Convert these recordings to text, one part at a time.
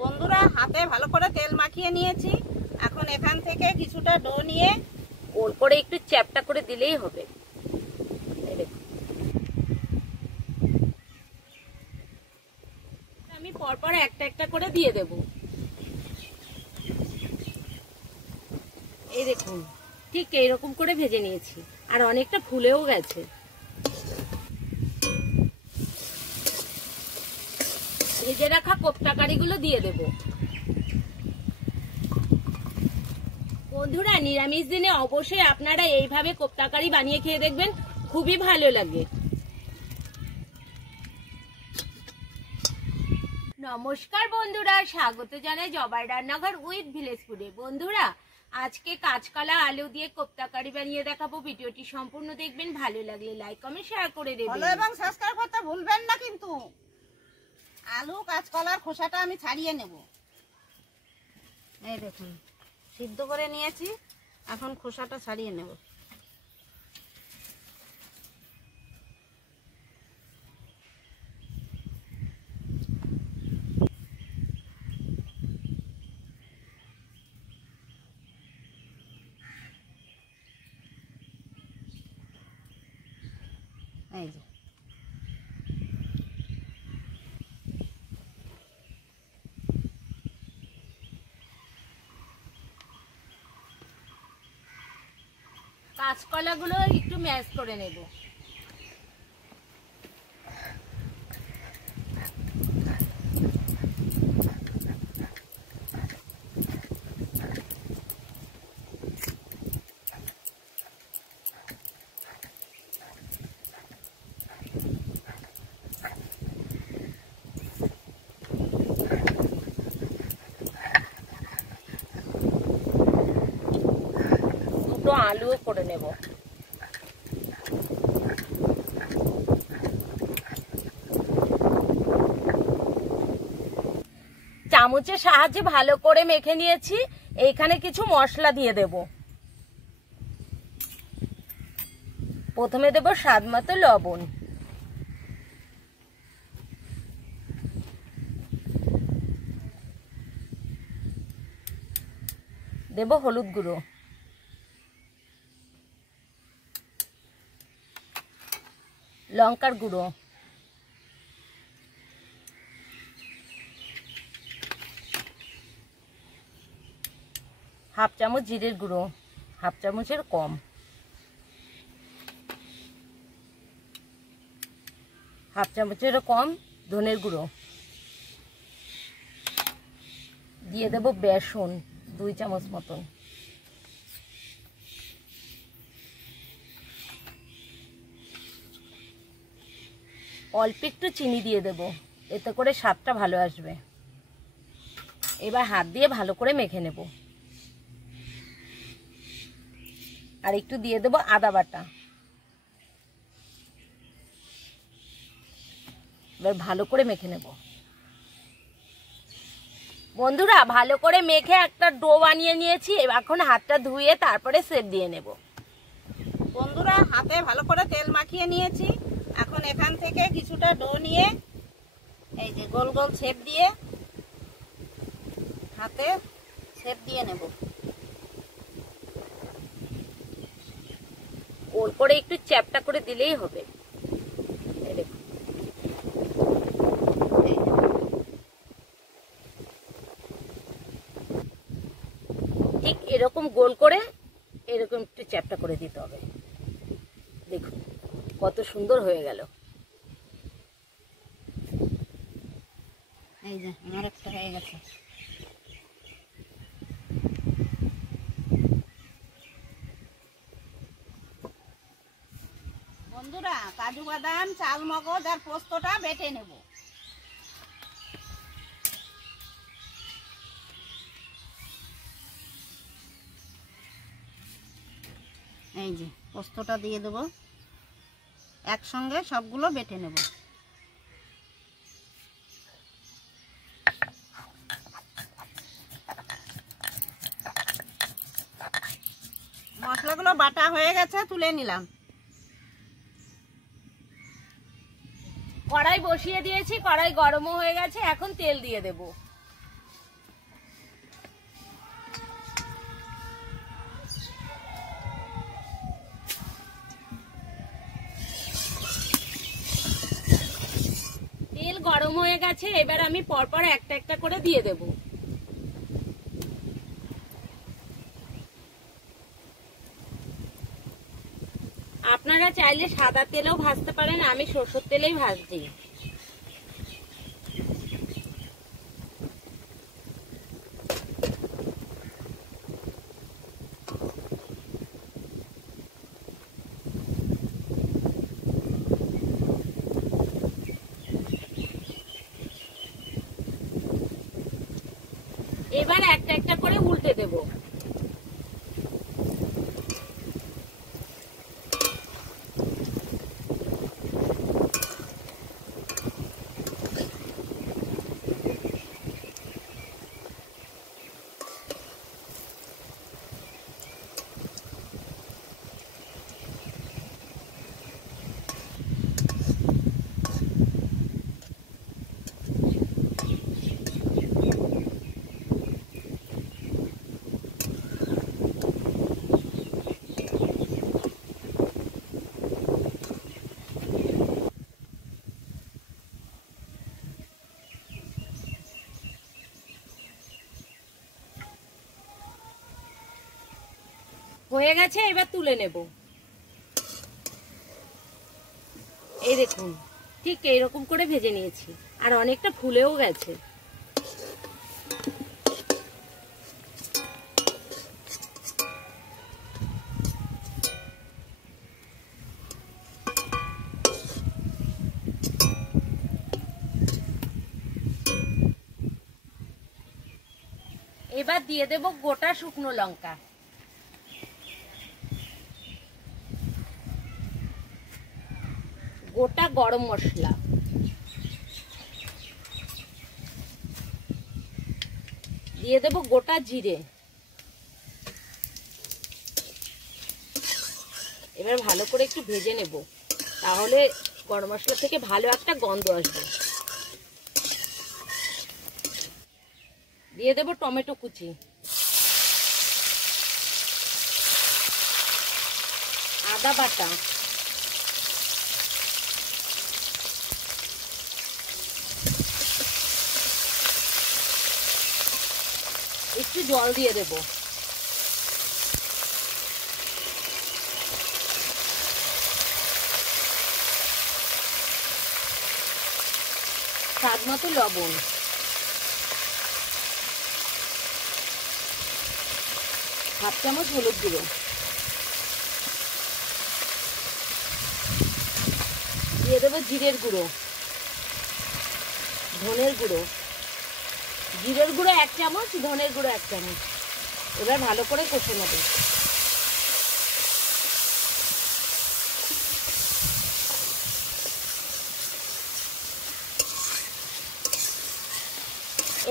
বন্ধুরা, হাতে ভালো করে তেল মাখিয়ে নিয়েছি। এখন এখান থেকে কিছুটা ডো নিয়ে গোল করে একটু চ্যাপটা করে দিলেই হবে। আমি পরপর একটা একটা করে দিয়ে দেব। এই দেখুন, ঠিক এইরকম করে ভেজে নিয়েছি, আর অনেকটা ফুলেও গেছে। ভেজে রাখা কোপ্তা কারিগুলো দিয়ে দেব। বন্ধুরা, নিরামিষ দিনে অবশ্যই আপনারা এইভাবে কোপ্তা কারি বানিয়ে খেয়ে দেখবেন, খুবই ভালো লাগে। নমস্কার বন্ধুরা, স্বাগত জানাই জবাই রান্নাঘর উইথ ভিলেজ ফুডে। বন্ধুরা, আজকে কাঁচকলা আলু দিয়ে কোপ্তা কারি বানিয়ে দেখাবো। ভিডিওটি সম্পূর্ণ দেখবেন, ভালো লাগলে লাইক কমেন্ট শেয়ার করে দেবেন। ফলো এবং সাবস্ক্রাইব করতে ভুলবেন না কিন্তু। আলু কাঁচকলার খোসাটা আমি ছাড়িয়ে নেব। এই দেখুন, সিদ্ধ করে নিয়েছি, এখন খোসাটা ছাড়িয়ে নেব। এই যে কাঁচকলাগুলো একটু ম্যাশ করে নেব। দুটো আলুও করে নেব। চামচের সাহায্যে ভালো করে মেখে নিয়েছি। এইখানে কিছু মশলা দিয়ে দেব। প্রথমে দেব স্বাদ মতো লবণ, দেব হলুদ গুঁড়ো, লঙ্কার গুঁড়ো, হাফ চামচ জিরের গুঁড়ো, হাফ চামচের কম, হাফ চামচেরও কম ধনের গুঁড়ো, দিয়ে দেব বেসন 2 চামচ মতন, অল্প একটু চিনি দিয়ে দেব, এতে করে স্বাদটা ভালো আসবে। এবার হাত দিয়ে ভালো করে মেখে নেব। আর একটু দিয়ে দেব আদা বাটা। এবার ভালো করে মেখে নেব। বন্ধুরা, ভালো করে মেখে একটা ডো বানিয়ে নিয়েছি। এখন হাতটা ধুয়ে তারপরে শেপ দিয়ে নেব। বন্ধুরা, হাতে ভালো করে তেল মাখিয়ে নিয়েছি। এখন এখান থেকে কিছুটা ডো নিয়ে এই যে গোল গোল শেপ দিয়ে হাতে শেপ দিয়ে নেব। গোল করে একটু চ্যাপটা করে দিলেই হবে। এই দেখুন, ঠিক এরকম গোল করে এরকম একটু চ্যাপটা করে দিতে হবে। দেখুন কত সুন্দর হয়ে গেল। এই যে আমার একটা হয়ে গেছে। বন্ধুরা, কাজু বাদাম, চাল মগজ আর পোস্তটা বেটে নেব। এই যে পোস্তটা দিয়ে দেব, একসঙ্গে সবগুলো বেটে নেব। মশলাগুলো বাটা হয়ে গেছে, তুলে নিলাম। কড়াই বসিয়ে দিয়েছি, কড়াই গরমও হয়ে গেছে। এখন তেল দিয়ে দেব। নরম হয়ে গেছে। এবার আমি পরপর একটা একটা করে দিয়ে দেব। আপনারা চাইলে সাদা তেলেও ভাজতে পারেন, আমি সরষের তেলেই ভাজছি। এবার একটা একটা করে উল্টে দেব। হয়ে গেছে, এবার তুলে নেব। এই দেখুন, ঠিক এইরকম করে ভেজে নিয়েছি, আর অনেকটা ফুলেও গেছে। এবার দিয়ে দেব গোটা শুকনো লঙ্কা, গোটা গরম মশলা, দিয়ে দেব গোটা জিরে। এবার ভালো করে একটু ভেজে নেব, তাহলে গরম মশলা থেকে ভালো একটা গন্ধ আসবে। দিয়ে দেব টমেটো কুচি, আদা বাটা, একটু জল দিয়ে দেব। স্বাদ মতো লবণ, হাফ চামচ হলুদ গুঁড়ো, দিয়ে দেবো জিরের গুঁড়ো, ধনের গুঁড়ো, জিরের গুঁড়ো 1 চামচ, ধনের গুঁড়ো 1 চামচ। এবার ভালো করে কষে নেব।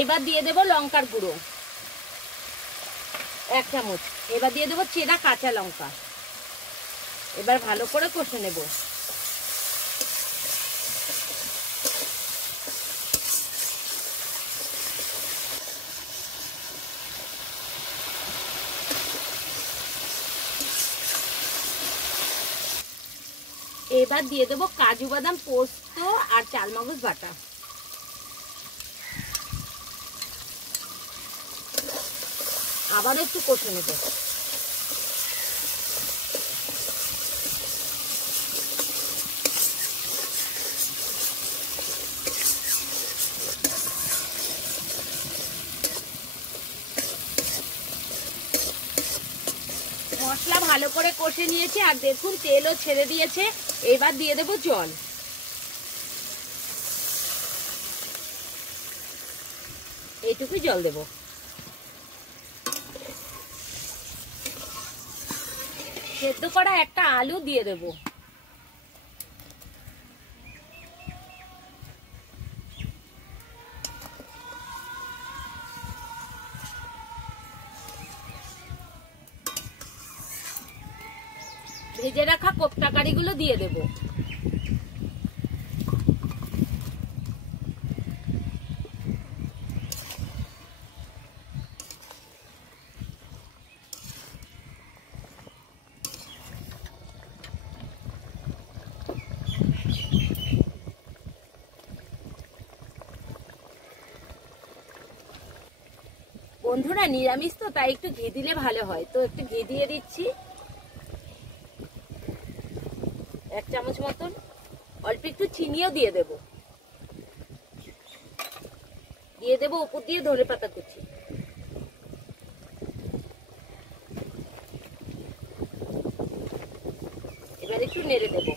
এবার দিয়ে দেব লঙ্কার গুঁড়ো 1 চামচ। এবার দিয়ে দেবো চেরা কাঁচা লঙ্কা। এবার ভালো করে কষে নেব। এবার দিয়ে দেবো কাজু বাদাম পোস্ত আর চালমগজ বাটা। আবার একটু কষে নেব। মশলা ভালো করে কষে নিয়েছে, আর দেখুন তেলও ছেড়ে দিয়েছে। এবার দিয়ে দেব জল। এইটুকুই জল দেব। সেদ্ধ করা একটা আলু দিয়ে দেব। ভেজে রাখা কোপ্তা কারিগুলো দিয়ে দেব। বন্ধুরা নিরামিষ তো, তাই একটু ঘি দিলে ভালো হয়, তো একটু ঘি দিয়ে দিচ্ছি 1 চামচ মতন। অল্প একটু চিনিও দিয়ে দেব, উপর দিয়ে ধনেপাতা কুচি। এবার একটু নেড়ে দেব।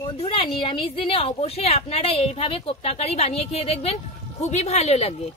বন্ধুরা নিরামিষ দিনে অবশ্যই আপনারা এইভাবে কোপ্তা কারি বানিয়ে খেয়ে দেখবেন, খুবই ভালো লাগে।